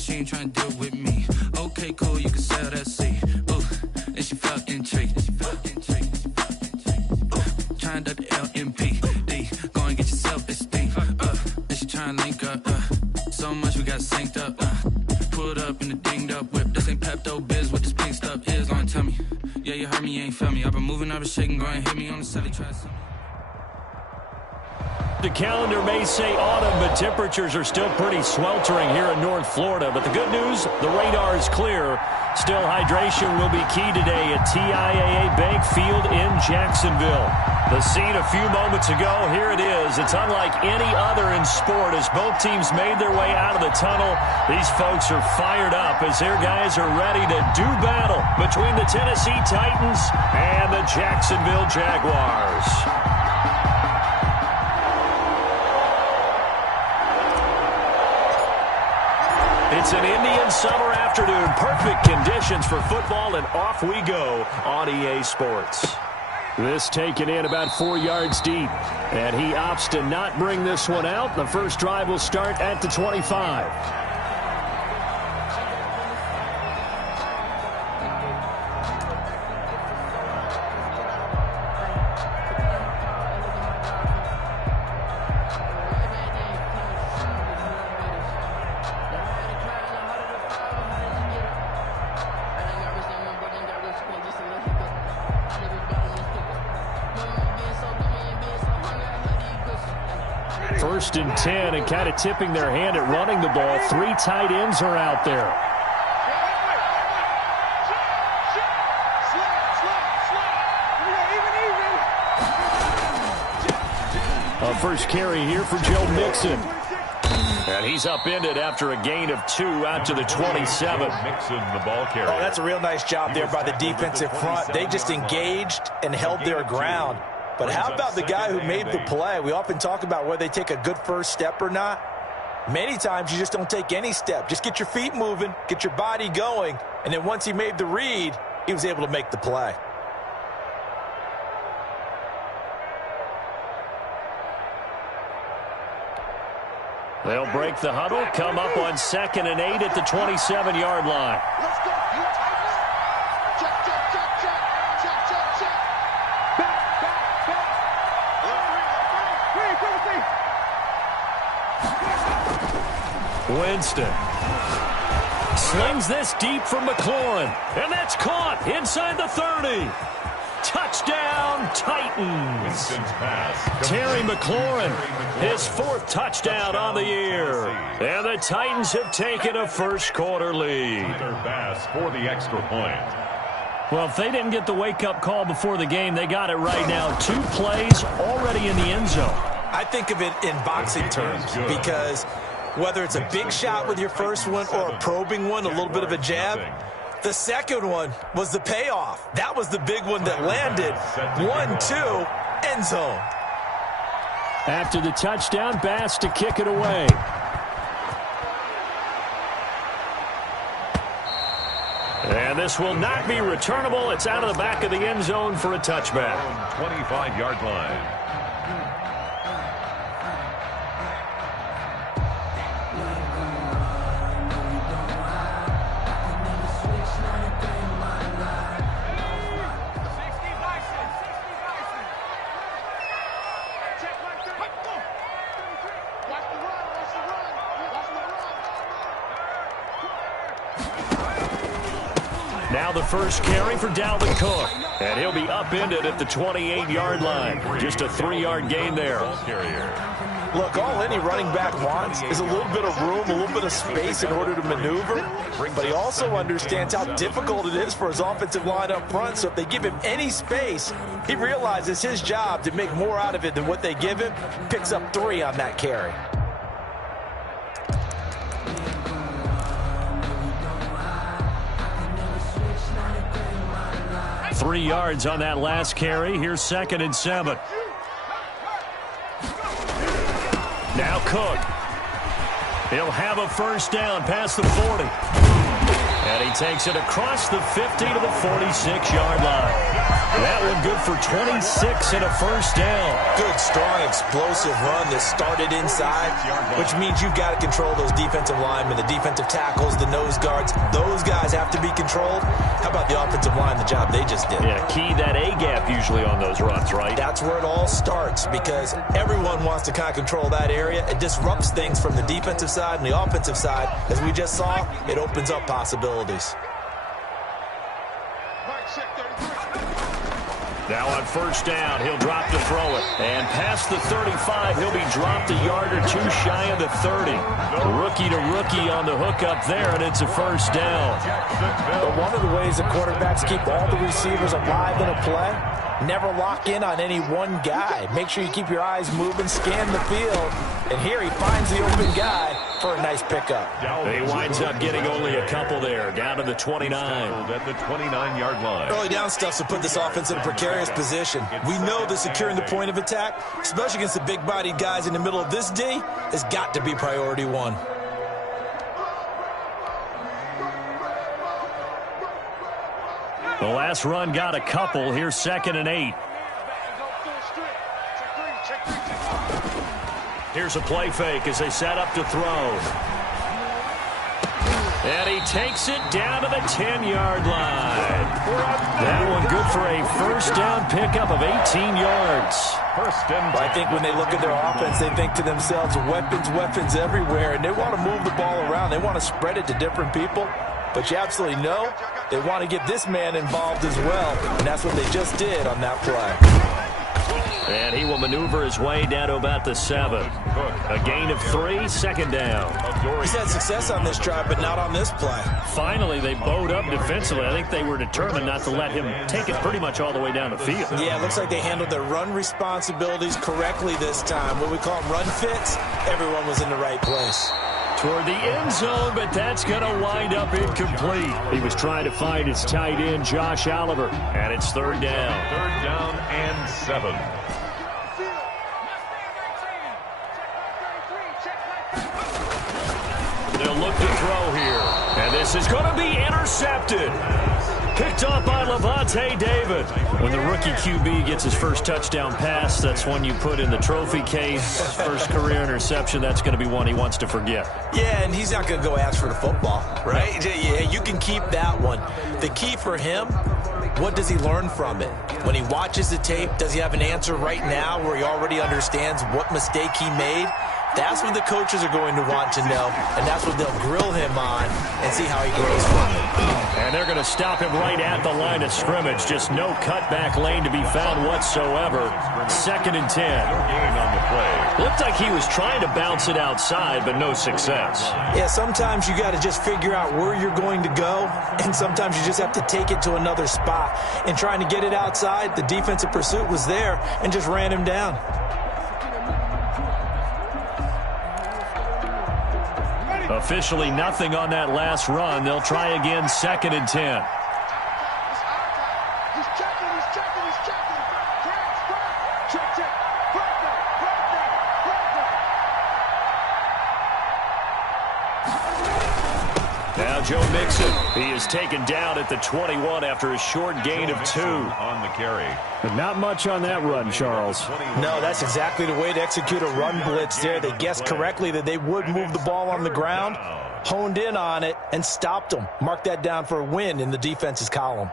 she ain't trying to deal with me. Okay, cool, you can sell that seat. Ooh, and she felt intrigued. Trying to the LMP. Go and get yourself esteem. And she trying to link up. So much we got synced up. Pulled up in the dinged up whip. This ain't Pepto Biz, what this pink stuff is. Don't tell me. Yeah, you heard me, you ain't felt me. I've been moving, I've been shaking. Go and hit me on the celly. Try something. The calendar may say autumn, but temperatures are still pretty sweltering here in North Florida. But the good news, the radar is clear. Still, hydration will be key today at TIAA Bank Field in Jacksonville. The scene a few moments ago, here it is. It's unlike any other in sport as both teams made their way out of the tunnel. These folks are fired up as their guys are ready to do battle between the Tennessee Titans and the Jacksonville Jaguars. It's an Indian summer afternoon. Perfect conditions for football, and off we go on EA Sports. This taken in about 4 yards deep, and he opts to not bring this one out. The first drive will start at the 25. First and 10, and kind of tipping their hand at running the ball. 3 tight ends are out there. A first carry here for Joe Mixon. And he's upended after a gain of 2 out to the 27. Mixon, the ball carrier. Oh, that's a real nice job there by the defensive front. They just engaged and held their ground. But how about the guy who made the play? We often talk about whether they take a good first step or not. Many times you just don't take any step. Just get your feet moving, get your body going, and then once he made the read, he was able to make the play. They'll break the huddle, come up on 2nd and 8 at the 27-yard line. Let's go. You Titans. Check, check, check, check. Check, check, check. Back. Winston slings this deep from McLaurin, and that's caught inside the 30. Touchdown, Titans. Terry McLaurin, his 4th touchdown on the year. And the Titans have taken a first-quarter lead. Bass for the extra point. Well, if they didn't get the wake-up call before the game, they got it right now. 2 plays already in the end zone. I think of it in boxing terms because whether it's a big shot with your first one or a probing one, a little bit of a jab, the second one was the payoff. That was the big one that landed. 1-2, end zone. After the touchdown, Bass to kick it away. And this will not be returnable. It's out of the back of the end zone for a touchback. 25-yard line. Now the first carry for Dalvin Cook. And he'll be upended at the 28-yard line. Just a 3-yard gain there. Look, all any running back wants is a little bit of room, a little bit of space in order to maneuver. But he also understands how difficult it is for his offensive line up front. So if they give him any space, he realizes his job to make more out of it than what they give him. Picks up 3 on that carry. 3 yards on that last carry. Here's 2nd and 7. Now Cook. He'll have a first down past the 40. And he takes it across the 50 to the 46-yard line. That one good for 26 and a first down. Good, strong, explosive run that started inside, which means you've got to control those defensive linemen, the defensive tackles, the nose guards. Those guys have to be controlled. How about the offensive line, the job they just did? Yeah, key that A-gap usually on those runs, right? That's where it all starts because everyone wants to kind of control that area. It disrupts things from the defensive side and the offensive side. As we just saw, it opens up possibilities. Now on first down, he'll drop to throw it. And past the 35, he'll be dropped a yard or two shy of the 30. Rookie to rookie on the hook up there, and it's a first down. But one of the ways that quarterbacks keep all the receivers alive in a play, never lock in on any one guy. Make sure you keep your eyes moving, scan the field. And here he finds the open guy for a nice pickup. He winds up getting only a couple there, down to the 29. At the 29-yard line. Early down stuff to put this offense in a precarious position. We know that securing the point of attack, especially against the big-bodied guys in the middle of this D, has got to be priority one. The last run got a couple. Here's 2nd and 8. Here's a play fake as they set up to throw. And he takes it down to the 10-yard line. That one good for a first down pickup of 18 yards. I think when they look at their offense, they think to themselves, weapons everywhere, and they want to move the ball around. They want to spread it to different people. But you absolutely know they want to get this man involved as well, and that's what they just did on that play. And he will maneuver his way down to about the 7. A gain of 3, 2nd down. He's had success on this drive, but not on this play. Finally, they bowed up defensively. I think they were determined not to let him take it pretty much all the way down the field. Yeah, it looks like they handled their run responsibilities correctly this time. What we call run fits, everyone was in the right place. Toward the end zone, but that's going to wind up incomplete. He was trying to find his tight end, Josh Oliver, and it's 3rd down. 3rd down and 7. They'll look to throw here, and this is going to be intercepted. Picked off by Levante David. When the rookie QB gets his first touchdown pass, that's one you put in the trophy case. First career interception, that's going to be one he wants to forget. Yeah, and he's not going to go ask for the football, right? Yeah, you can keep that one. The key for him, what does he learn from it? When he watches the tape, does he have an answer right now where he already understands what mistake he made? That's what the coaches are going to want to know, and that's what they'll grill him on and see how he grows from it. And they're going to stop him right at the line of scrimmage. Just no cutback lane to be found whatsoever. 2nd and 10. On the play. Looked like he was trying to bounce it outside, but no success. Yeah, sometimes you got to just figure out where you're going to go, and sometimes you just have to take it to another spot. And trying to get it outside, the defensive pursuit was there and just ran him down. Officially nothing on that last run. They'll try again, 2nd and 10. Now Joe Mixon. He is taken down at the 21 after a short gain of 2. On the carry. But not much on that run, Charles. No, that's exactly the way to execute a run blitz there. They guessed correctly that they would move the ball on the ground, honed in on it, and stopped them. Mark that down for a win in the defense's column.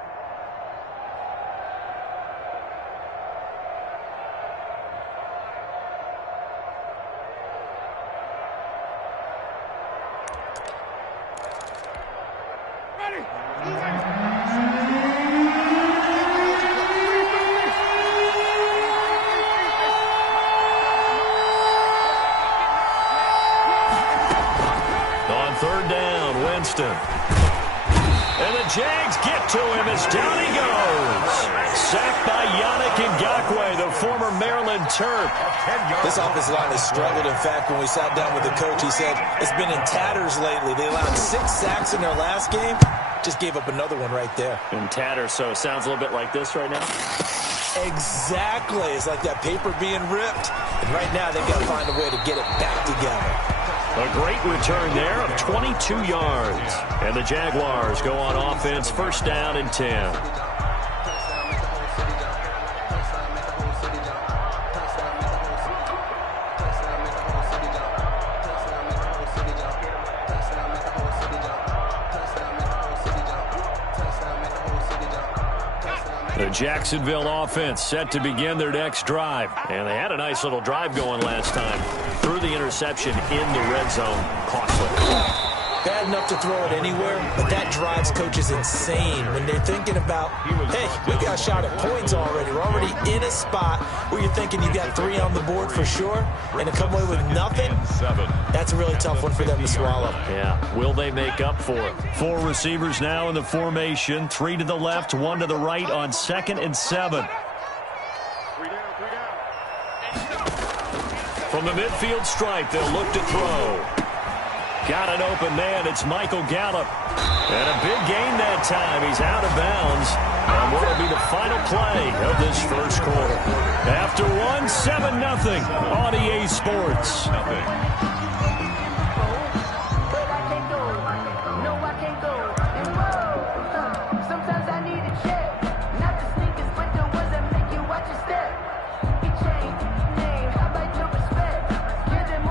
And the Jags get to him as down he goes. Sacked by Yannick Ngakoue, the former Maryland Terp. This offensive line has struggled. In fact, when we sat down with the coach, he said it's been in tatters lately. They allowed 6 sacks in their last game. Just gave up another one right there. In tatters, so it sounds a little bit like this right now. Exactly. It's like that paper being ripped. And right now, they've got to find a way to get it back together. A great return there of 22 yards. And the Jaguars go on offense, 1st down and 10. The Jacksonville offense set to begin their next drive. And they had a nice little drive going last time. Threw the interception in the red zone. Costly. Bad enough to throw it anywhere, but that drives coaches insane when they're thinking about, hey, we got a shot at points already. We're already in a spot where you're thinking you got 3 on the board for sure, and to come away with nothing, that's a really tough one for them to swallow. Yeah, will they make up for it? 4 receivers now in the formation, 3 to the left, 1 to the right on 2nd and 7. From the midfield stripe, they'll look to throw. Got an open man. It's Michael Gallup. And a big gain that time. He's out of bounds. And what will be the final play of this first quarter? After 1, 7-0 on EA Sports.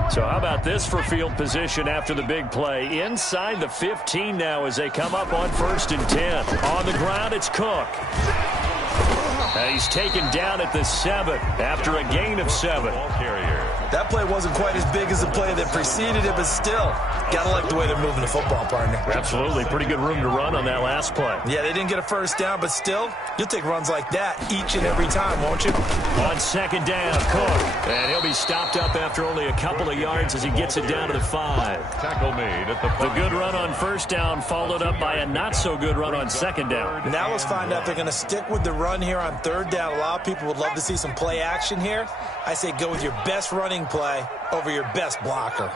So how about this for field position after the big play? Inside the 15 now as they come up on 1st and 10. On the ground, it's Cook. And he's taken down at the 7 after a gain of 7. That play wasn't quite as big as the play that preceded it, but still, gotta like the way they're moving the football, partner. Absolutely. Pretty good room to run on that last play. Yeah, they didn't get a first down, but still, you'll take runs like that each and every time, won't you? On 2nd down, Cook. And he'll be stopped up after only a couple of yards as he gets it down to the 5. Tackle made at the 5. The good run on 1st down followed up by a not-so-good run on 2nd down. Now let's find out if they're going to stick with the run here on 3rd down. A lot of people would love to see some play action here. I say go with your best running play over your best blocker.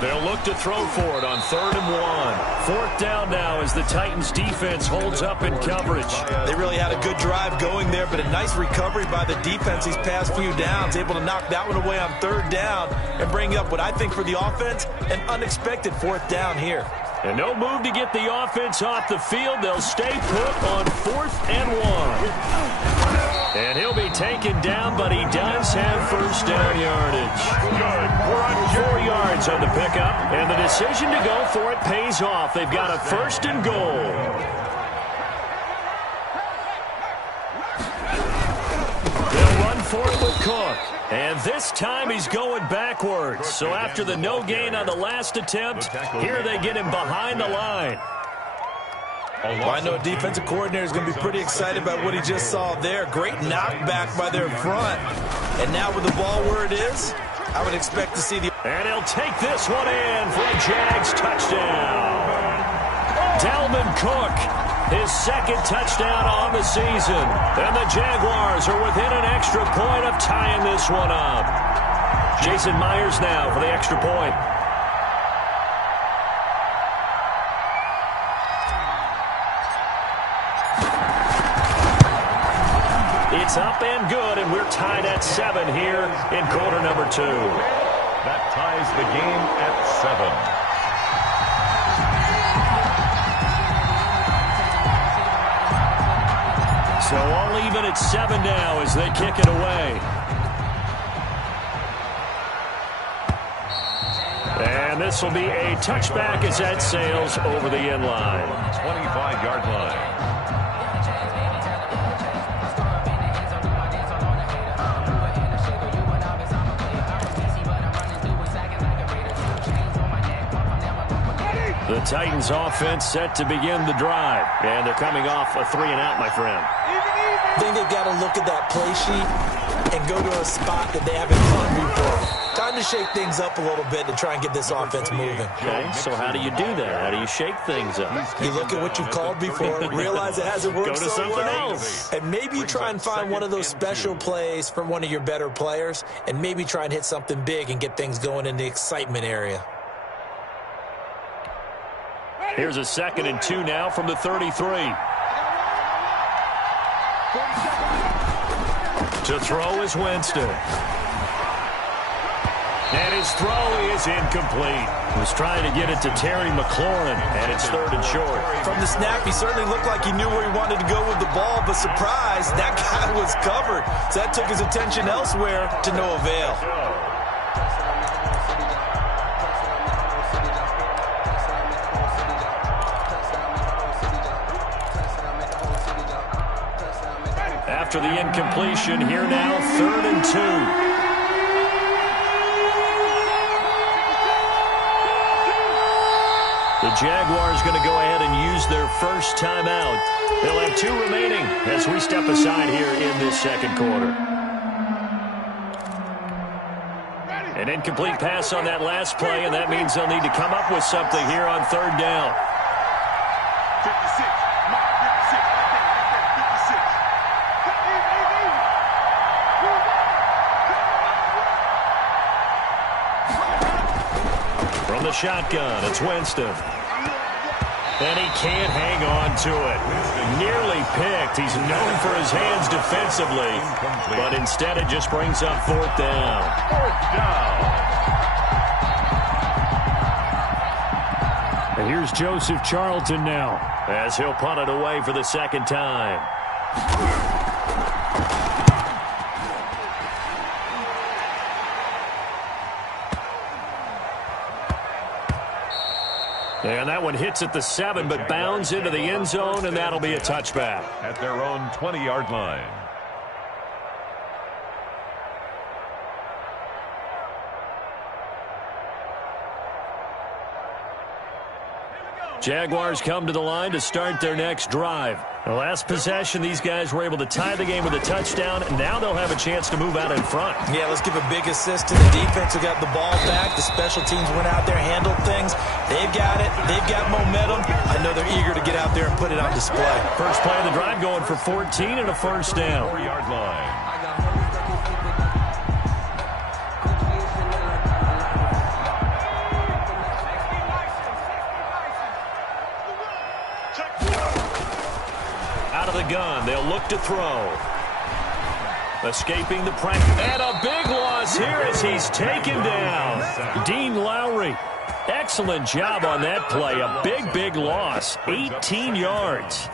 They'll look to throw for it on 3rd and 1. 4th down now as the Titans defense holds up in coverage. They really had a good drive going there, but a nice recovery by the defense these past few downs, able to knock that one away on 3rd down and bring up what I think for the offense, an unexpected 4th down here. And no move to get the offense off the field. They'll stay put on 4th and 1. And he'll be taken down, but he does have 1st down yardage. 4 yards on the pickup, and the decision to go for it pays off. They've got a 1st and goal. They'll run for it with Cook. And this time he's going backwards. So after the no gain on the last attempt, here they get him behind the line. Well, I know a defensive coordinator is going to be pretty excited about what he just saw there. Great knockback by their front. And now with the ball where it is, I would expect to see the... And he'll take this one in for a Jags touchdown. Dalvin Cook, his 2nd touchdown on the season. And the Jaguars are within an extra point of tying this one up. Jason Myers now for the extra point. It's up and good, and we're tied at 7 here in quarter number 2. That ties the game at 7. So all even at 7 now as they kick it away. And this will be a touchback as that sails over the end line. 25-yard line. The Titans offense set to begin the drive. And they're coming off a 3-and-out, my friend. I think they've got to look at that play sheet and go to a spot that they haven't run before. Time to shake things up a little bit to try and get this offense moving. Okay, so how do you do that? How do you shake things up? You look at what you've called before, realize it hasn't worked Go to so something well, else. and maybe you try and find one of those special plays for one of your better players, and maybe try and hit something big and get things going in the excitement area. Here's a 2nd and 2 now from the 33. To throw is Winston. And his throw is incomplete. He was trying to get it to Terry McLaurin, and it's 3rd and short. From the snap, he certainly looked like he knew where he wanted to go with the ball, but surprise, that guy was covered. So that took his attention elsewhere to no avail. after the incompletion. Here now, 3rd and 2. The Jaguars going to go ahead and use their first timeout. They'll have 2 remaining as we step aside here in this second quarter. An incomplete pass on that last play, and that means they'll need to come up with something here on 3rd down. 56. From the shotgun, it's Winston. And he can't hang on to it. Nearly picked. He's known for his hands defensively. But instead it just brings up 4th down. 4th down. And here's Joseph Charlton now, as he'll punt it away for the 2nd time. And that one hits at the 7, but bounds into the end zone, and that'll be a touchback. At their own 20-yard line. Jaguars come to the line to start their next drive. The last possession, these guys were able to tie the game with a touchdown, and now they'll have a chance to move out in front. Yeah, let's give a big assist to the defense who got the ball back. The special teams went out there, handled things. They've got it. They've got momentum. I know they're eager to get out there and put it on display. First play of the drive going for 14 and a first down. 4-yard line. Out of the gun, they'll look to throw. Escaping the pressure. And a big loss here as he's taken down. Dean Lowry. Excellent job on that play. A big, big loss. 18 yards.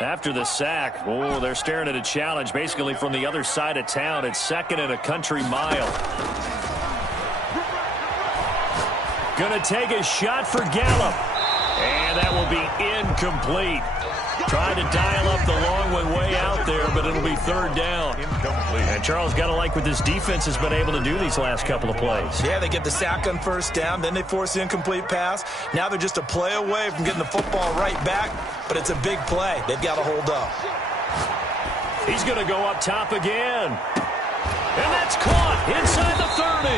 After the sack, oh, they're staring at a challenge basically from the other side of town. It's 2nd and a country mile. Gonna take a shot for Gallup. And that will be incomplete. Tried to dial up the long one way out there, but it'll be 3rd down. Incomplete. And Charles, got to like what this defense has been able to do these last couple of plays. Yeah, they get the sack on 1st down, then they force the incomplete pass. Now they're just a play away from getting the football right back, but it's a big play. They've got to hold up. He's going to go up top again. And that's caught inside the 30.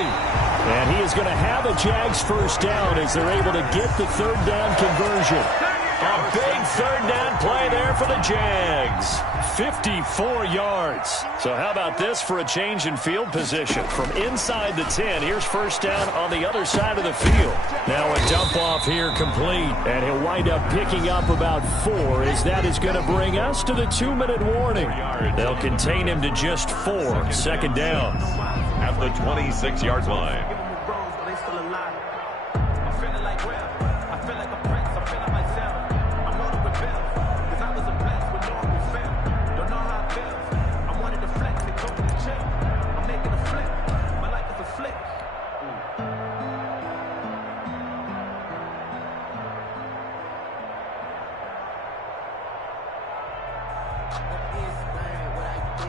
And he is going to have a Jags first down as they're able to get the 3rd down conversion. A big 3rd down play there for the Jags. 54 yards. So how about this for a change in field position? From inside the 10, here's first down on the other side of the field. Now a dump off here complete, and he'll wind up picking up about 4, as that is going to bring us to the 2-minute warning. They'll contain him to just 4. 2nd down. At the 26-yard line.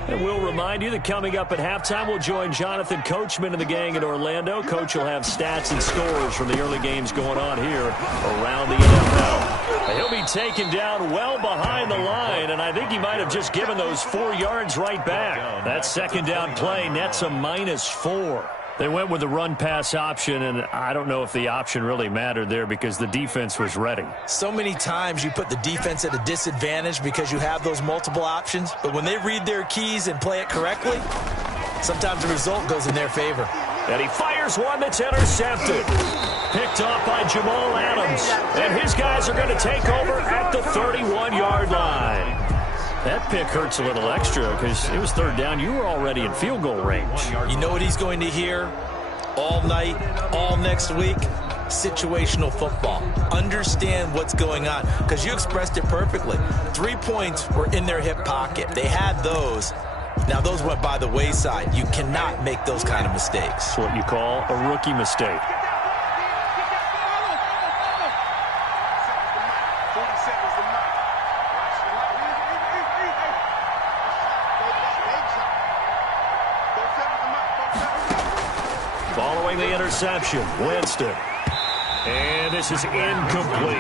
And we'll remind you that coming up at halftime, we'll join Jonathan Coachman and the gang in Orlando. Coach will have stats and scores from the early games going on here around the NFL. And he'll be taken down well behind the line, and I think he might have just given those 4 yards right back. That 2nd down play nets a -4. They went with the run-pass option, and I don't know if the option really mattered there because the defense was ready. So many times you put the defense at a disadvantage because you have those multiple options, but when they read their keys and play it correctly, sometimes the result goes in their favor. And he fires one that's intercepted. Picked off by Jamal Adams. And his guys are going to take over at the 31-yard line. That pick hurts a little extra because it was 3rd down. You were already in field goal range. You know what he's going to hear all night, all next week? Situational football. Understand what's going on, because you expressed it perfectly. 3 points were in their hip pocket. They had those. Now, those went by the wayside. You cannot make those kind of mistakes. It's what you call a rookie mistake. Following the interception, Winston. And this is incomplete.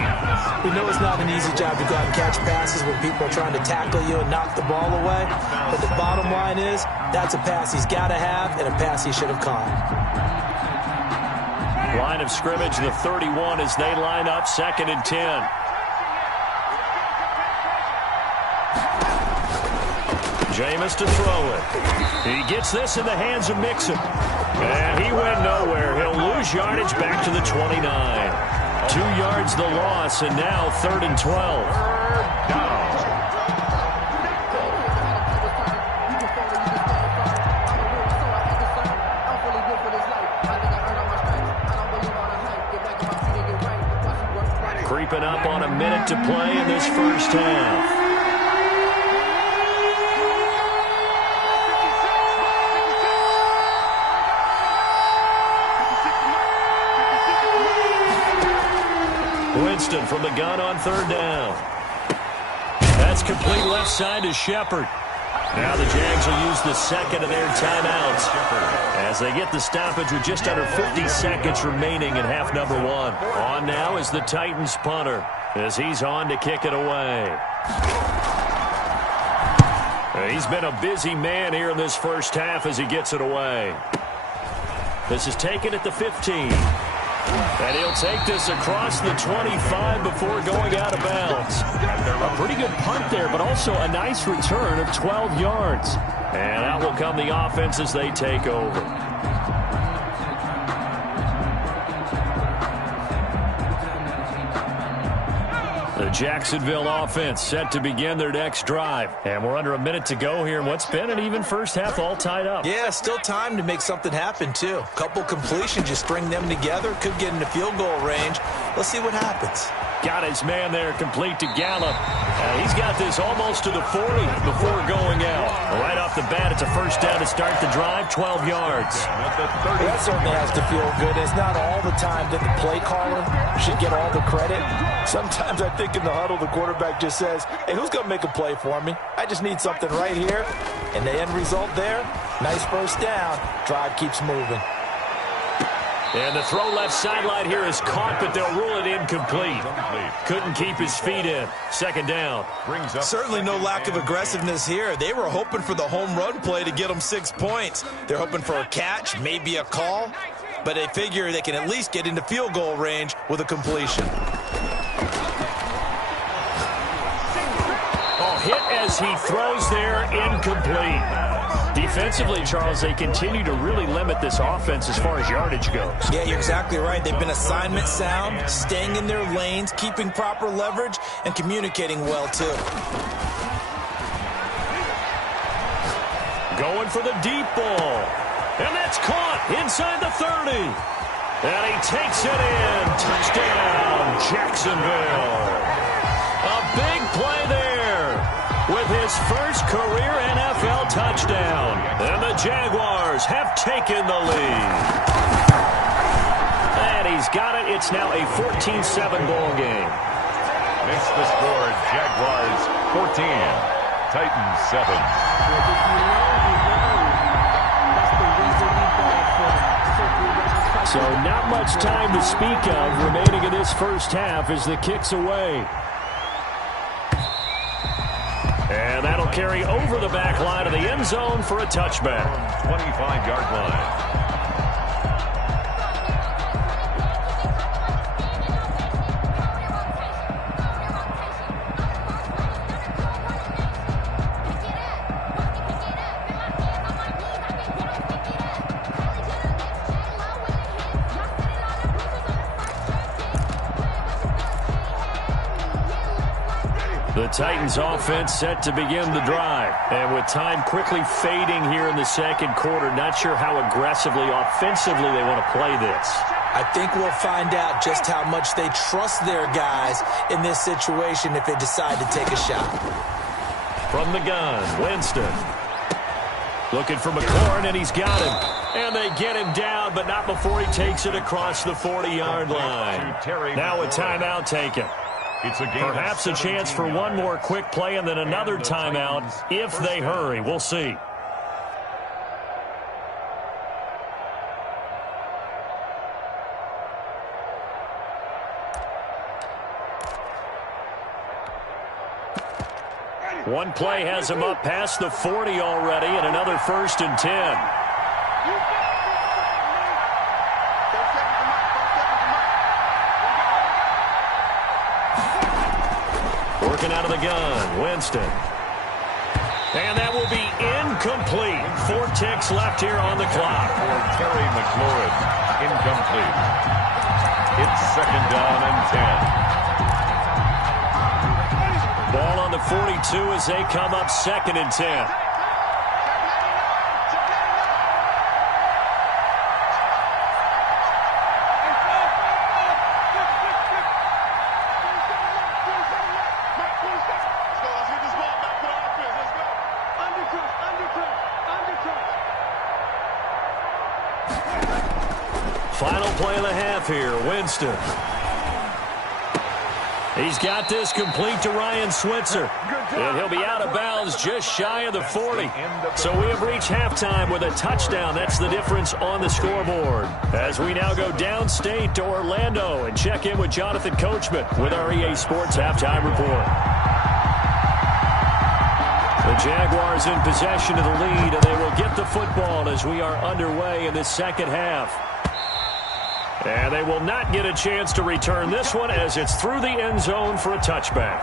We know it's not an easy job to go out and catch passes when people are trying to tackle you and knock the ball away. But the bottom line is, that's a pass he's got to have and a pass he should have caught. Line of scrimmage, the 31 as they line up, 2nd and 10. Jameis to throw it. He gets this in the hands of Mixon. And he went nowhere. He'll lose yardage back to the 29. 2 yards the loss, and now 3rd and 12. Creeping up on a minute to play in this first half. Winston from the gun on 3rd down. That's complete left side to Shepard. Now the Jags will use the second of their timeouts as they get the stoppage with just under 50 seconds remaining in half number 1. On now is the Titans punter as he's on to kick it away. He's been a busy man here in this first half as he gets it away. This is taken at the 15. And he'll take this across the 25 before going out of bounds. A pretty good punt there, but also a nice return of 12 yards. And out will come the offense as they take over. The Jacksonville offense set to begin their next drive. And we're under a minute to go here in what's been an even first half, all tied up. Yeah, still time to make something happen, too. Couple completions, just string them together. Could get into field goal range. Let's see what happens. Got his man there complete to Gallup. He's got this almost to the 40 before going out. Right off the bat, it's a first down to start the drive, 12 yards. That certainly has to feel good. It's not all the time that the play caller should get all the credit. Sometimes I think in the huddle, the quarterback just says, hey, who's going to make a play for me? I just need something right here. And the end result there, nice first down. Drive keeps moving. And the throw left sideline here is caught, but they'll rule it incomplete. Couldn't keep his feet in. 2nd down. Certainly no lack of aggressiveness here. They were hoping for the home run play to get them 6 points. They're hoping for a catch, maybe a call, but they figure they can at least get into field goal range with a completion. Hit as he throws there, incomplete. Defensively, Charles, they continue to really limit this offense as far as yardage goes. Yeah, you're exactly right. They've been assignment sound, staying in their lanes, keeping proper leverage, and communicating well, too. Going for the deep ball. And that's caught inside the 30. And he takes it in. Touchdown, Jacksonville. A big play there with his first career NFL touchdown. And the Jaguars have taken the lead. And he's got it. It's now a 14-7 ball game. Makes the score Jaguars 14, Titans 7. So not much time to speak of remaining in this first half as the kick's away. And that'll carry over the back line of the end zone for a touchback. 25-yard line. The Titans offense set to begin the drive. And with time quickly fading here in the second quarter, not sure how aggressively, offensively they want to play this. I think we'll find out just how much they trust their guys in this situation if they decide to take a shot. From the gun, Winston. Looking for McLaurin, and he's got him. And they get him down, but not before he takes it across the 40-yard line. Now a timeout taken. Perhaps a chance for one more quick play and then another timeout if they hurry. We'll see. One play has him up past the 40 already, and another 1st and 10. Working out of the gun, Winston. And that will be incomplete. 4 ticks left here on the clock. For Terry McLaurin, incomplete. It's 2nd down and 10. Ball on the 42 as they come up 2nd and 10. Final play of the half here, Winston. He's got this complete to Ryan Switzer. And he'll be out of bounds just shy of the 40. So we have reached halftime with a touchdown. That's the difference on the scoreboard. As we now go downstate to Orlando and check in with Jonathan Coachman with our EA Sports Halftime Report. The Jaguars in possession of the lead, and they will get the football as we are underway in the second half. And they will not get a chance to return this one as it's through the end zone for a touchback.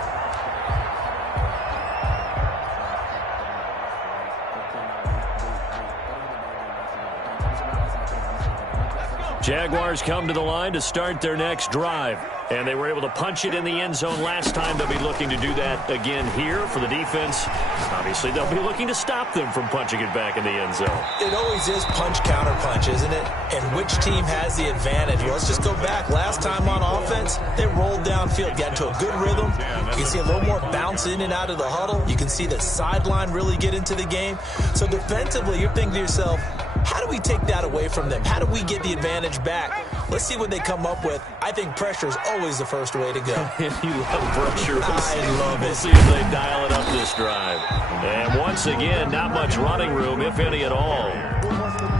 Jaguars come to the line to start their next drive. And they were able to punch it in the end zone last time. They'll be looking to do that again here for the defense. Obviously, they'll be looking to stop them from punching it back in the end zone. It always is punch-counter-punch, isn't it? And which team has the advantage? Well, let's just go back. Last time on offense, they rolled downfield, got into a good rhythm. You can see a little more bounce in and out of the huddle. You can see the sideline really get into the game. So defensively, you're thinking to yourself, how do we take that away from them? How do we get the advantage back? Let's see what they come up with. I think pressure is always the first way to go. You love pressure. I love it. We'll see if they dial it up this drive. And once again, not much running room, if any at all.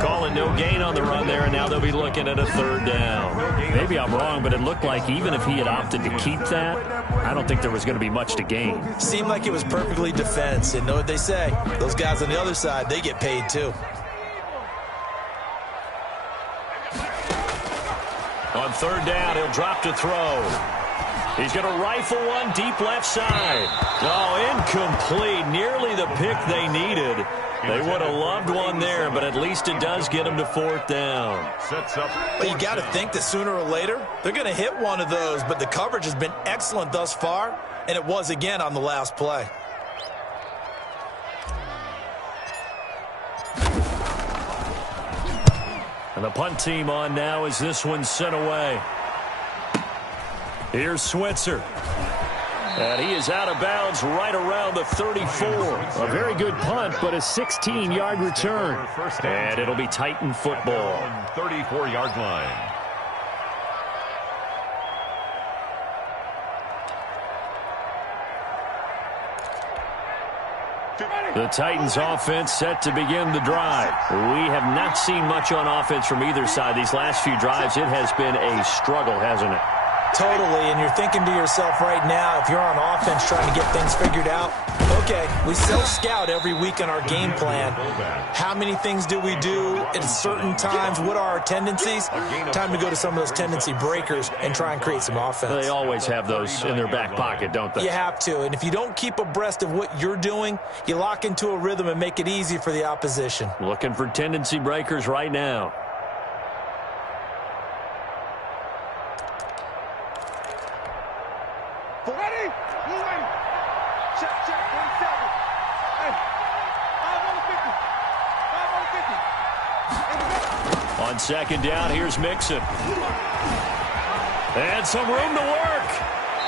Calling no gain on the run there, and now they'll be looking at a 3rd down. Maybe I'm wrong, but it looked like even if he had opted to keep that, I don't think there was going to be much to gain. Seemed like it was perfectly defense. And know what they say? Those guys on the other side, they get paid too. On 3rd down, he'll drop to throw. He's going to rifle one deep left side. Oh, incomplete. Nearly the pick they needed. They would have loved one there, but at least it does get them to 4th down. Well, you got to think that sooner or later, they're going to hit one of those, but the coverage has been excellent thus far, and it was again on the last play. And the punt team on now as this one's sent away. Here's Switzer. And he is out of bounds right around the 34. A very good punt, but a 16-yard return. And it'll be Titan football. 34-yard line. The Titans offense set to begin the drive. We have not seen much on offense from either side. These last few drives, it has been a struggle, hasn't it? Totally, and you're thinking to yourself right now, if you're on offense trying to get things figured out, okay, we self-scout every week in our game plan. How many things do we do at certain times? What are our tendencies? Time to go to some of those tendency breakers and try and create some offense. They always have those in their back pocket, don't they? You have to, and if you don't keep abreast of what you're doing, you lock into a rhythm and make it easy for the opposition. Looking for tendency breakers right now. On 2nd down, here's Mixon. And some room to work.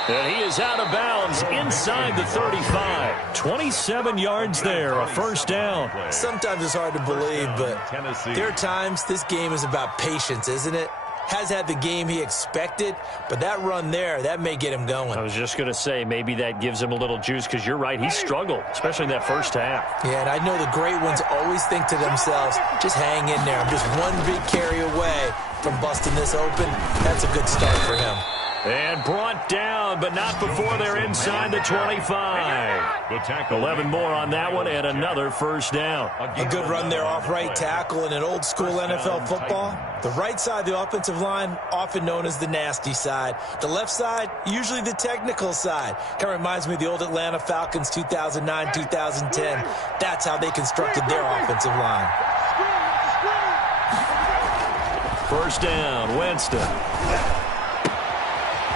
And he is out of bounds inside the 35. 27 yards there, a first down. Sometimes it's hard to believe, but there are times this game is about patience, isn't it? Has had the game he expected, but that run there, that may get him going. I was just going to say, maybe that gives him a little juice, because you're right, he struggled, especially in that first half. Yeah, and I know the great ones always think to themselves, just hang in there. I'm just one big carry away from busting this open. That's a good start for him. And brought down, but not before they're inside the 25. 11 more on that one, and another first down. A good run there off right tackle in an old school NFL football. The right side of the offensive line, often known as the nasty side. The left side, usually the technical side. Kind of reminds me of the old Atlanta Falcons 2009, 2010. That's how they constructed their offensive line. First down, Winston.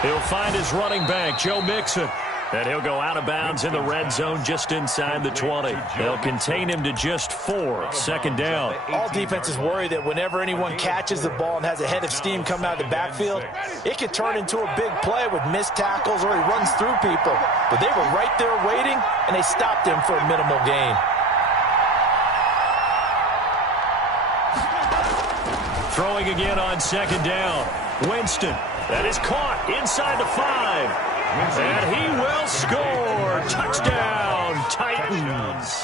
He'll find his running back, Joe Mixon. And he'll go out of bounds in the red zone just inside the 20. They'll contain him to just 4. Second down. All defenses worry that whenever anyone catches the ball and has a head of steam coming out of the backfield, it could turn into a big play with missed tackles or he runs through people. But they were right there waiting, and they stopped him for a minimal gain. Throwing again on second down. Winston. That is caught inside the 5. And he will score. Touchdown, Titans.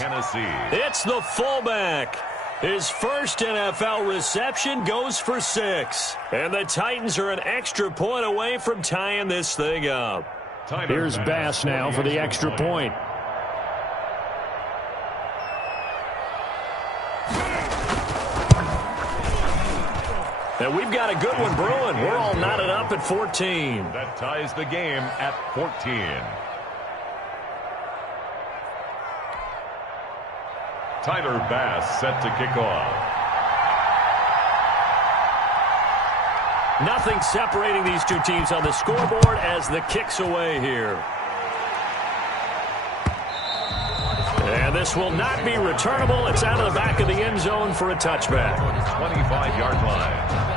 It's the fullback. His first NFL reception goes for 6. And the Titans are an extra point away from tying this thing up. Here's Bass now for the extra point. And we've got a good one brewing. We're all knotted up at 14. That ties the game at 14. Tyler Bass set to kick off. Nothing separating these two teams on the scoreboard as the kick's away here. And this will not be returnable. It's out of the back of the end zone for a touchback. 25-yard line.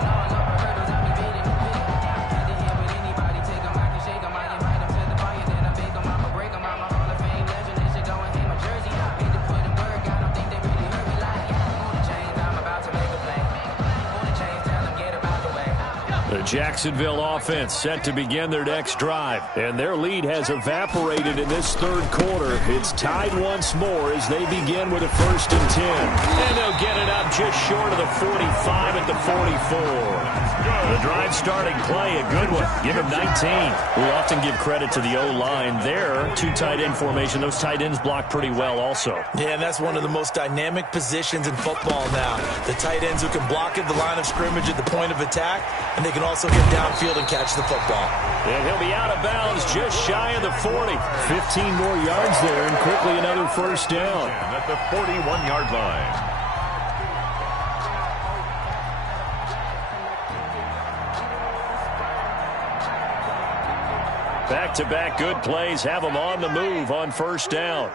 The Jacksonville offense set to begin their next drive, and their lead has evaporated in this third quarter. It's tied once more as they begin with a 1st and 10. And they'll get it up just short of the 45 at the 44. The drive starting play, a good one. Give him 19. We often give credit to the O-line there. 2 tight end formation. Those tight ends block pretty well also. Yeah, and that's one of the most dynamic positions in football now. The tight ends who can block at the line of scrimmage at the point of attack, and they can also get downfield and catch the football. And he'll be out of bounds just shy of the 40. 15 more yards there, and quickly another first down. At the 41-yard line. Back-to-back good plays have them on the move on first down.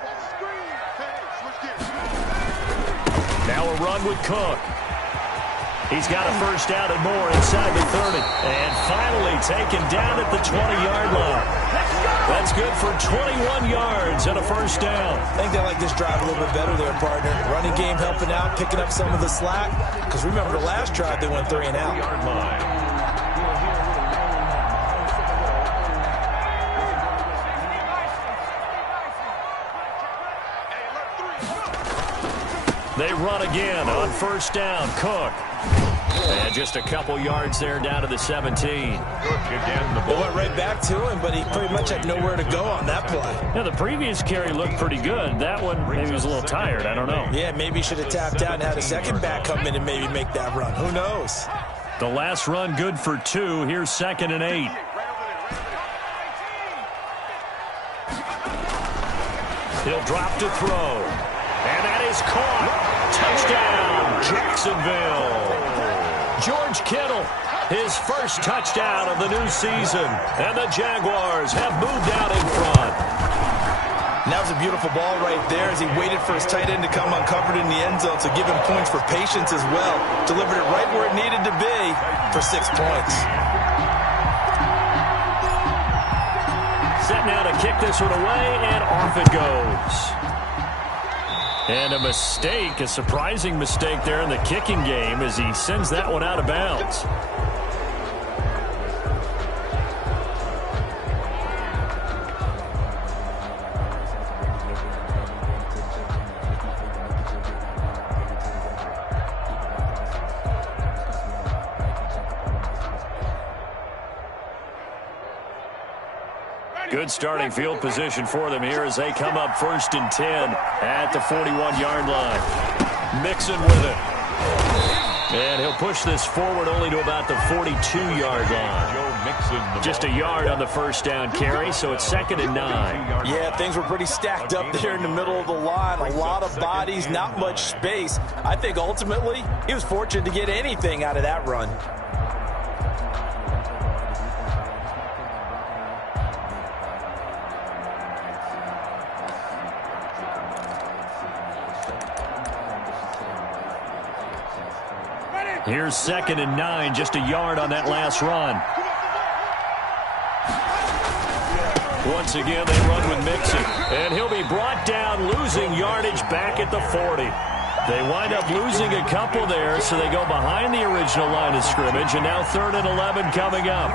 Now a run with Cook. He's got a first down and more inside the 30. And finally taken down at the 20-yard line. That's good for 21 yards and a first down. I think they like this drive a little bit better there, partner. Running game helping out, picking up some of the slack. Because remember the last drive, they went 3 and out. They run again on first down. Cook. And just a couple yards there down to the 17. Cook again. The ball went right back to him, but he pretty much had nowhere to go on that play. Yeah, the previous carry looked pretty good. That one, maybe he was a little tired. I don't know. Yeah, maybe he should have tapped out and had a second back come in and maybe make that run. Who knows? The last run good for 2. Here's 2nd and 8. He'll drop to throw. And that is caught. Touchdown, Jacksonville. George Kittle, his first touchdown of the new season. And the Jaguars have moved out in front. And that was a beautiful ball right there as he waited for his tight end to come uncovered in the end zone. So give him points for patience as well. Delivered it right where it needed to be for 6 points. now to kick this one away, and off it goes. And a mistake, a surprising mistake there in the kicking game as he sends that one out of bounds. Good starting field position for them here as they come up 1st and 10 at the 41-yard line. Mixon with it. And he'll push this forward only to about the 42-yard line. Just a yard on the first down carry, so it's 2nd and 9. Yeah, things were pretty stacked up there in the middle of the line. A lot of bodies, not much space. I think ultimately he was fortunate to get anything out of that run. Here's 2nd and 9, just a yard on that last run. Once again, they run with Mixon. And he'll be brought down, losing yardage back at the 40. They wind up losing a couple there, so they go behind the original line of scrimmage. And now 3rd and 11 coming up.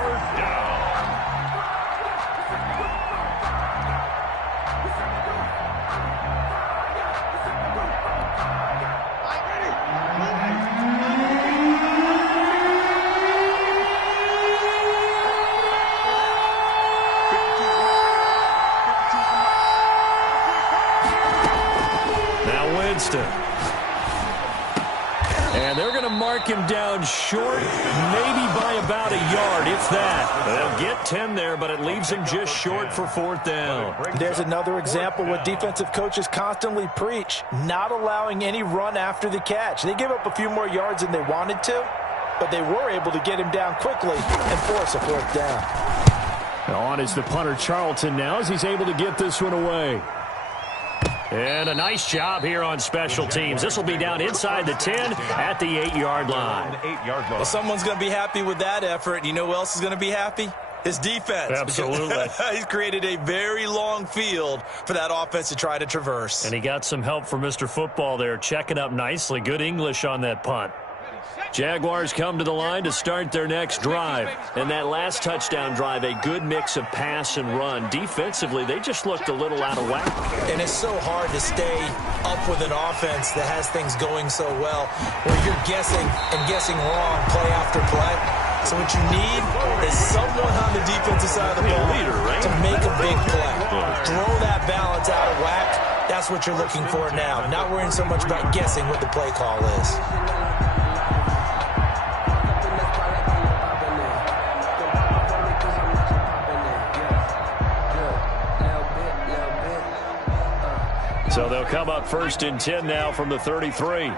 And they're going to mark him down short, maybe by about a yard, if that. They'll get 10 there, but it leaves him just short for 4th down. There's another example what defensive coaches constantly preach, not allowing any run after the catch. They give up a few more yards than they wanted to, but they were able to get him down quickly and force a 4th down. On is the punter Charlton now as he's able to get this one away. And a nice job here on special teams. This will be down inside the 10 at the 8-yard line. Well, someone's going to be happy with that effort. You know who else is going to be happy? His defense. Absolutely. He's created a very long field for that offense to try to traverse. And he got some help from Mr. Football there, checking up nicely. Good English on that punt. Jaguars come to the line to start their next drive. And that last touchdown drive, a good mix of pass and run. Defensively, they just looked a little out of whack. And it's so hard to stay up with an offense that has things going so well, where you're guessing and guessing wrong play after play. So what you need is someone on the defensive side of the ball to make a big play. Throw that balance out of whack. That's what you're looking for now. Not worrying so much about guessing what the play call is. So they'll come up 1st and 10 now from the 33.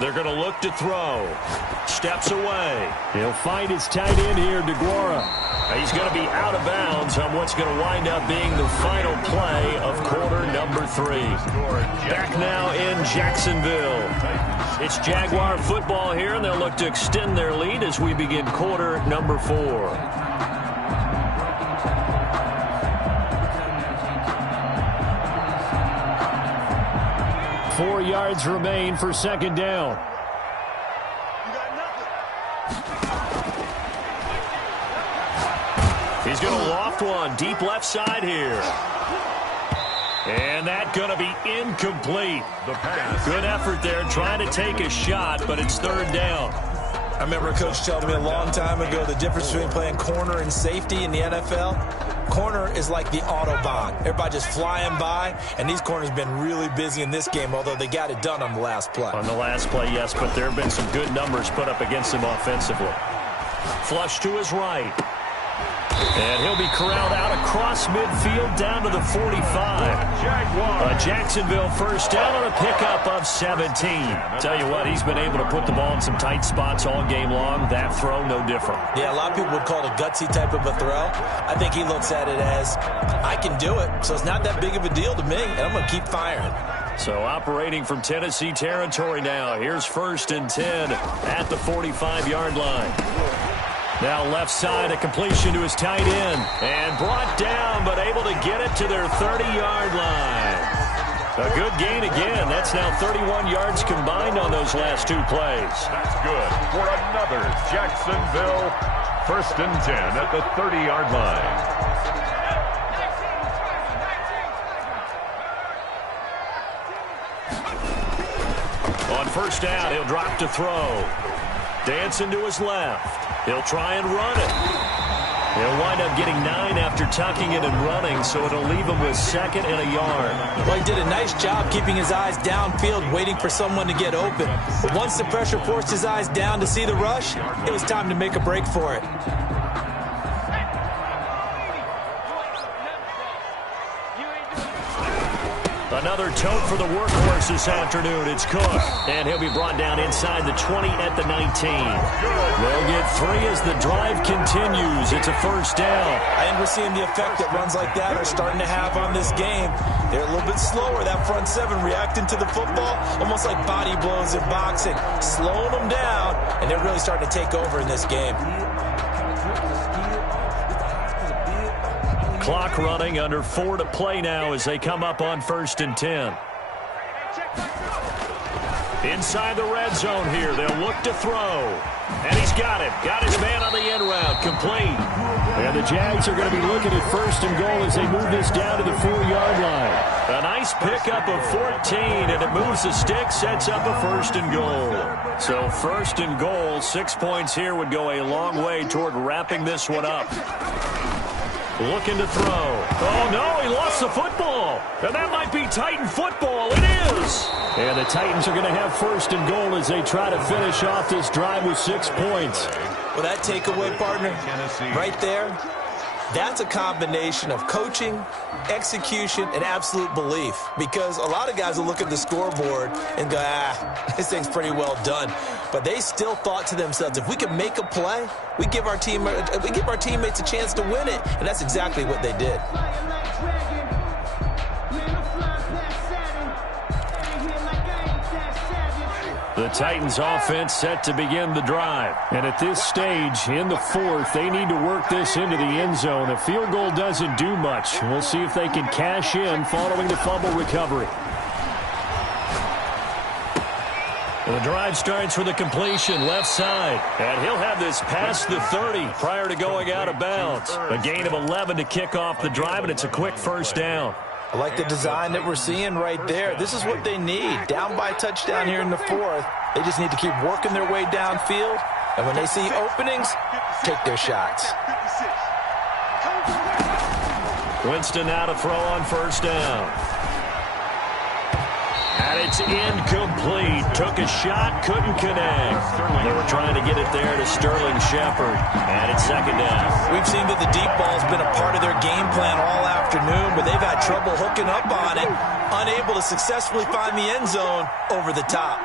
They're going to look to throw. Steps away. He'll find his tight end here, DeGuara. He's going to be out of bounds on what's going to wind up being the final play of quarter number 3. Back now in Jacksonville. It's Jaguar football here, and they'll look to extend their lead as we begin quarter number 4. 4 yards remain for 2nd down. He's going to loft one deep left side here. And that's going to be incomplete. Good effort there trying to take a shot, but it's 3rd down. I remember a coach telling me a long time ago the difference between playing corner and safety in the NFL. Corner is like the Autobahn. Everybody just flying by, and these corners have been really busy in this game, although they got it done on the last play. On the last play, yes, but there have been some good numbers put up against him offensively. Flush to his right. And he'll be corralled out across midfield down to the 45. A Jacksonville 1st down on a pickup of 17. Tell you what, he's been able to put the ball in some tight spots all game long. That throw, no different. Yeah, a lot of people would call it a gutsy type of a throw. I think he looks at it as, I can do it, so it's not that big of a deal to me, and I'm going to keep firing. So operating from Tennessee territory now. Here's 1st and 10 at the 45-yard line. Now left side, a completion to his tight end. And brought down, but able to get it to their 30-yard line. A good gain again. That's now 31 yards combined on those last 2 plays. That's good for another Jacksonville 1st and 10 at the 30-yard line. On 1st down, he'll drop to throw. Dancing to his left. He'll try and run it. He'll wind up getting 9 after tucking it and running, so it'll leave him with 2nd and a yard. Well, he did a nice job keeping his eyes downfield, waiting for someone to get open. But once the pressure forced his eyes down to see the rush, it was time to make a break for it. Another tote for the workhorse this afternoon. It's Cook. And he'll be brought down inside the 20 at the 19. They'll get 3 as the drive continues. It's a 1st down. I think we're seeing the effect that runs like that are starting to have on this game. They're a little bit slower, that front 7, reacting to the football, almost like body blows in boxing, slowing them down, and they're really starting to take over in this game. Clock running, under 4 to play now as they come up on 1st and 10. Inside the red zone here, they'll look to throw. And he's got it. Got his man on the end route, complete. And the Jags are going to be looking at 1st and goal as they move this down to the 4-yard line. A nice pickup of 14, and it moves the stick, sets up a 1st and goal. So 1st and goal, 6 points here would go a long way toward wrapping this one up. Looking to throw. Oh, no, he lost the football. And that might be Titan football. It is. And the Titans are going to have 1st and goal as they try to finish off this drive with 6 points. Well, that takeaway, partner, right there, that's a combination of coaching, execution, and absolute belief. Because a lot of guys will look at the scoreboard and go, this thing's pretty well done. But they still thought to themselves, if we can make a play, we give our teammates a chance to win it. And that's exactly what they did. The Titans offense set to begin the drive. And at this stage, in the 4th, they need to work this into the end zone. A field goal doesn't do much. We'll see if they can cash in following the fumble recovery. The drive starts with a completion left side. And he'll have this past the 30 prior to going out of bounds. A gain of 11 to kick off the drive, and it's a quick 1st down. I like the design that we're seeing right there. This is what they need. Down by a touchdown here in the 4th. They just need to keep working their way downfield. And when they see openings, take their shots. Winston now to throw on 1st down. And it's incomplete. Took a shot, couldn't connect. They were trying to get it there to Sterling Shepard. And it's 2nd down. We've seen that the deep ball's been a part of their game plan all afternoon, but they've had trouble hooking up on it, unable to successfully find the end zone over the top.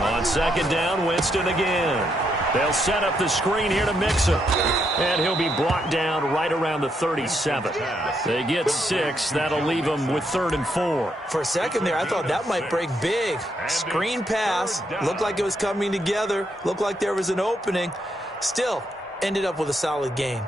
On 2nd down, Winston again. They'll set up the screen here to Mixon. And he'll be brought down right around the 37. They get 6. That'll leave them with 3rd and 4. For a second there, I thought that might break big. Screen pass. Looked like it was coming together. Looked like there was an opening. Still, ended up with a solid gain.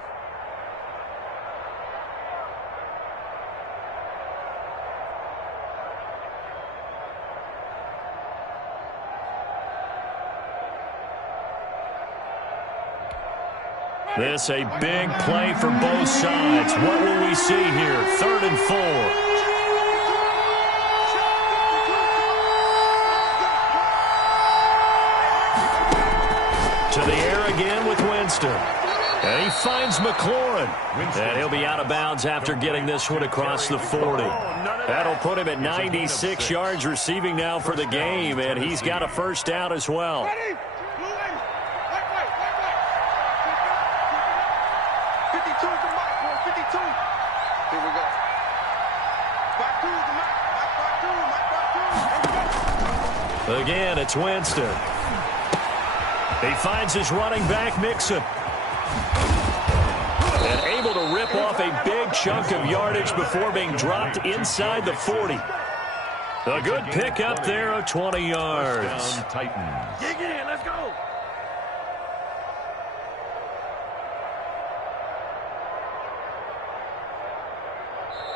This a big play for both sides. What will we see here? 3rd and 4. To the air again with Winston. And he finds McLaurin. And he'll be out of bounds after getting this one across the 40. That'll put him at 96 yards receiving now for the game. And he's got a 1st down as well. Again, it's Winston. He finds his running back, Mixon. And able to rip off a big chunk of yardage before being dropped inside the 40. A good pick up there of 20 yards. First down, Titans. Dig in, let's go.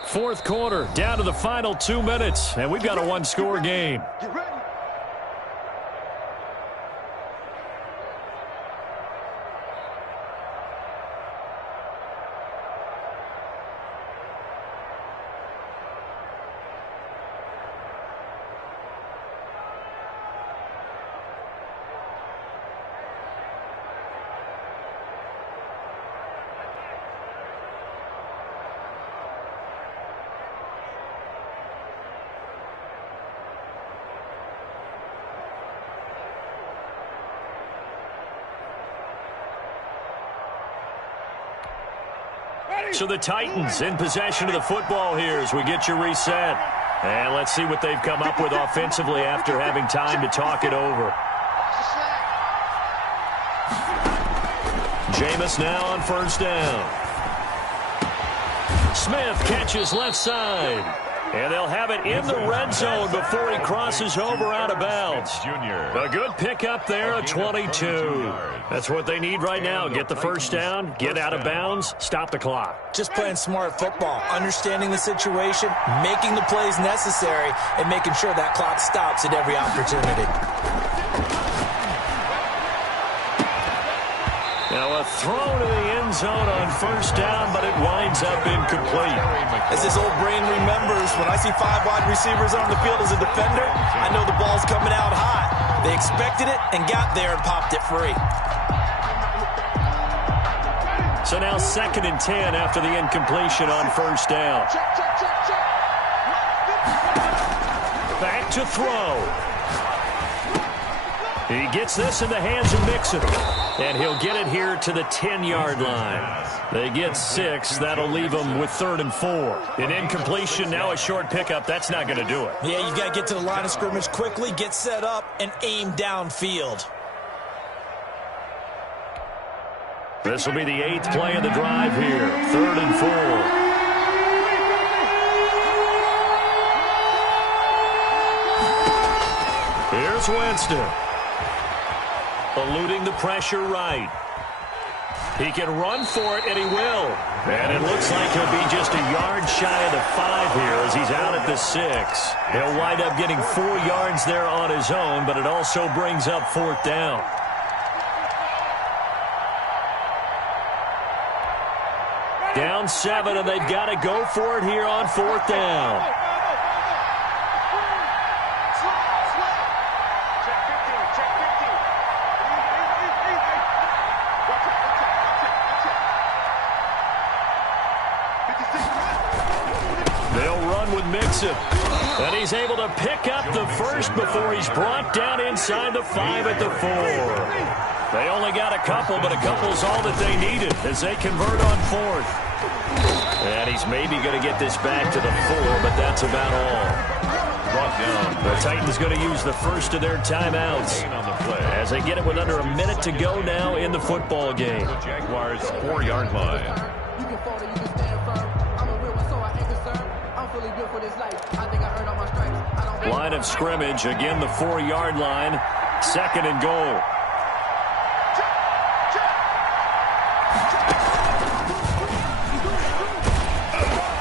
Fourth quarter, down to the final 2 minutes, and we've got a one-score game. Get ready. So the Titans in possession of the football here as we get you reset. And let's see what they've come up with offensively after having time to talk it over. Jameis now on first down. Smith catches left side. And they'll have it in the red zone before he crosses over out of bounds. A good pickup there at 22. That's what they need right now. Get the first down, get out of bounds, stop the clock. Just playing smart football, understanding the situation, making the plays necessary, and making sure that clock stops at every opportunity. Now a throw to the end zone on first down, but it winds up incomplete. As this old brain remembers, when I see 5 wide receivers on the field as a defender, I know the ball's coming out hot. They expected it and got there and popped it free. So now 2nd and 10 after the incompletion on first down. Back to throw. He gets this in the hands of Mixon. And he'll get it here to the 10-yard line. They get 6. That'll leave them with 3rd and 4. An incompletion, now a short pickup. That's not going to do it. Yeah, you've got to get to the line of scrimmage quickly, get set up, and aim downfield. This will be the 8th play of the drive here. 3rd and 4. Here's Winston. Eluding the pressure right. He can run for it, and he will. And it looks like he'll be just a yard shy of the 5 here as he's out at the 6. He'll wind up getting 4 yards there on his own, but it also brings up 4th down. Down 7, and they've got to go for it here on 4th down. Mixon. And he's able to pick up the first before he's brought down inside the 5 at the 4. They only got a couple, but a couple's all that they needed as they convert on 4th. And he's maybe going to get this back to the 4, but that's about all. Brought down. The Titans going to use the first of their timeouts as they get it with under a minute to go now in the football game. Jaguars 4-yard line. Line of scrimmage, again the 4-yard line, 2nd and goal.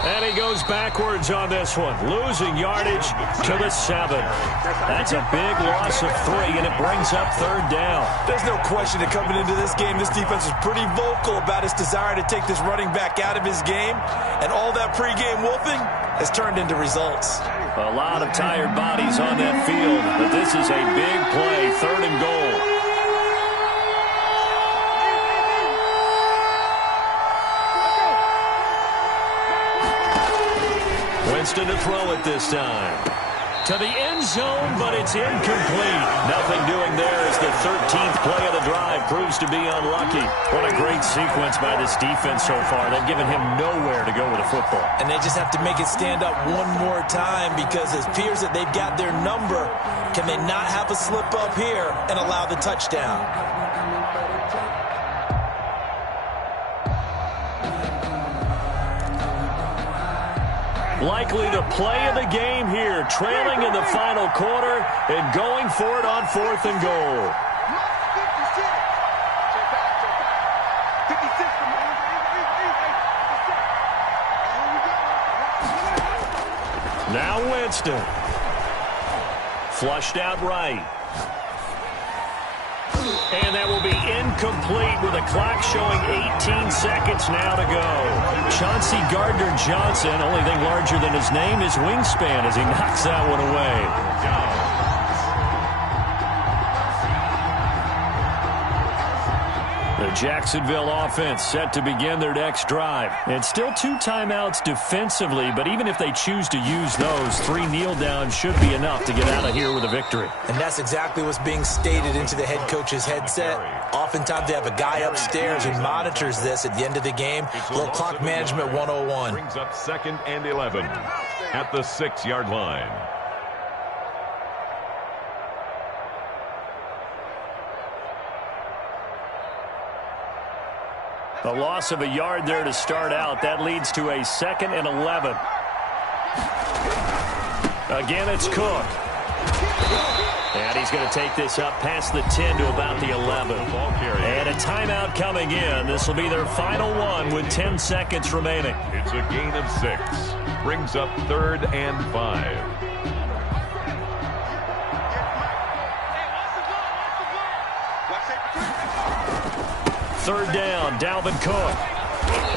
And he goes backwards on this one, losing yardage to the 7. That's a big loss of 3, and it brings up 3rd down. There's no question that coming into this game, this defense was pretty vocal about its desire to take this running back out of his game, and all that pregame wolfing has turned into results. A lot of tired bodies on that field, but this is a big play, 3rd and goal. Winston to throw it this time. To the end zone, but it's incomplete. Nothing doing there as the 13th play of the drive proves to be unlucky. What a great sequence by this defense so far. They've given him nowhere to go with the football. And they just have to make it stand up one more time because it appears that they've got their number. Can they not have a slip up here and allow the touchdown? Likely the play of the game here, trailing in the final quarter and going for it on 4th and goal. Now Winston. Flushed out right. And that will be incomplete with a clock showing 18 seconds now to go. Chauncey Gardner-Johnson, only thing larger than his name is wingspan as he knocks that one away. The Jacksonville offense set to begin their next drive. And still 2 timeouts defensively, but even if they choose to use those, 3 kneel downs should be enough to get out of here with a victory. And that's exactly what's being stated into the head coach's headset. Oftentimes they have a guy upstairs who monitors this at the end of the game. A little clock management 101. Brings up 2nd and 11 at the 6-yard line. A loss of a yard there to start out. That leads to a 2nd and 11. Again, it's Cook. And he's going to take this up past the 10 to about the 11. And a timeout coming in. This will be their final one with 10 seconds remaining. It's a gain of 6. Brings up 3rd and 5. Third down, Dalvin Cook.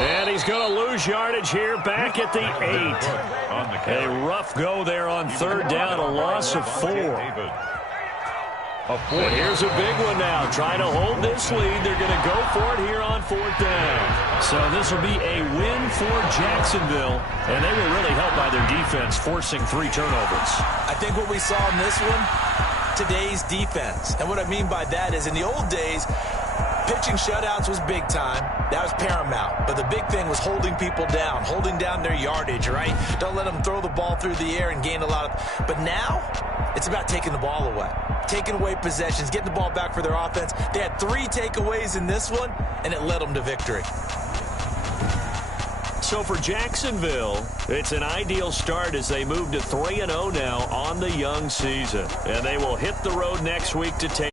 And he's going to lose yardage here back at the 8. A rough go there on 3rd down, a loss of 4. And here's a big one now. Trying to hold this lead. They're going to go for it here on 4th down. So this will be a win for Jacksonville. And they were really helped by their defense, forcing 3 turnovers. I think what we saw in this one, today's defense. And what I mean by that is in the old days, pitching shutouts was big time. That was paramount. But the big thing was holding people down, holding down their yardage, right? Don't let them throw the ball through the air and gain a lot of... But now, it's about taking the ball away. Taking away possessions, getting the ball back for their offense. They had 3 takeaways in this one, and it led them to victory. So for Jacksonville, it's an ideal start as they move to 3-0 now on the young season. And they will hit the road next week to take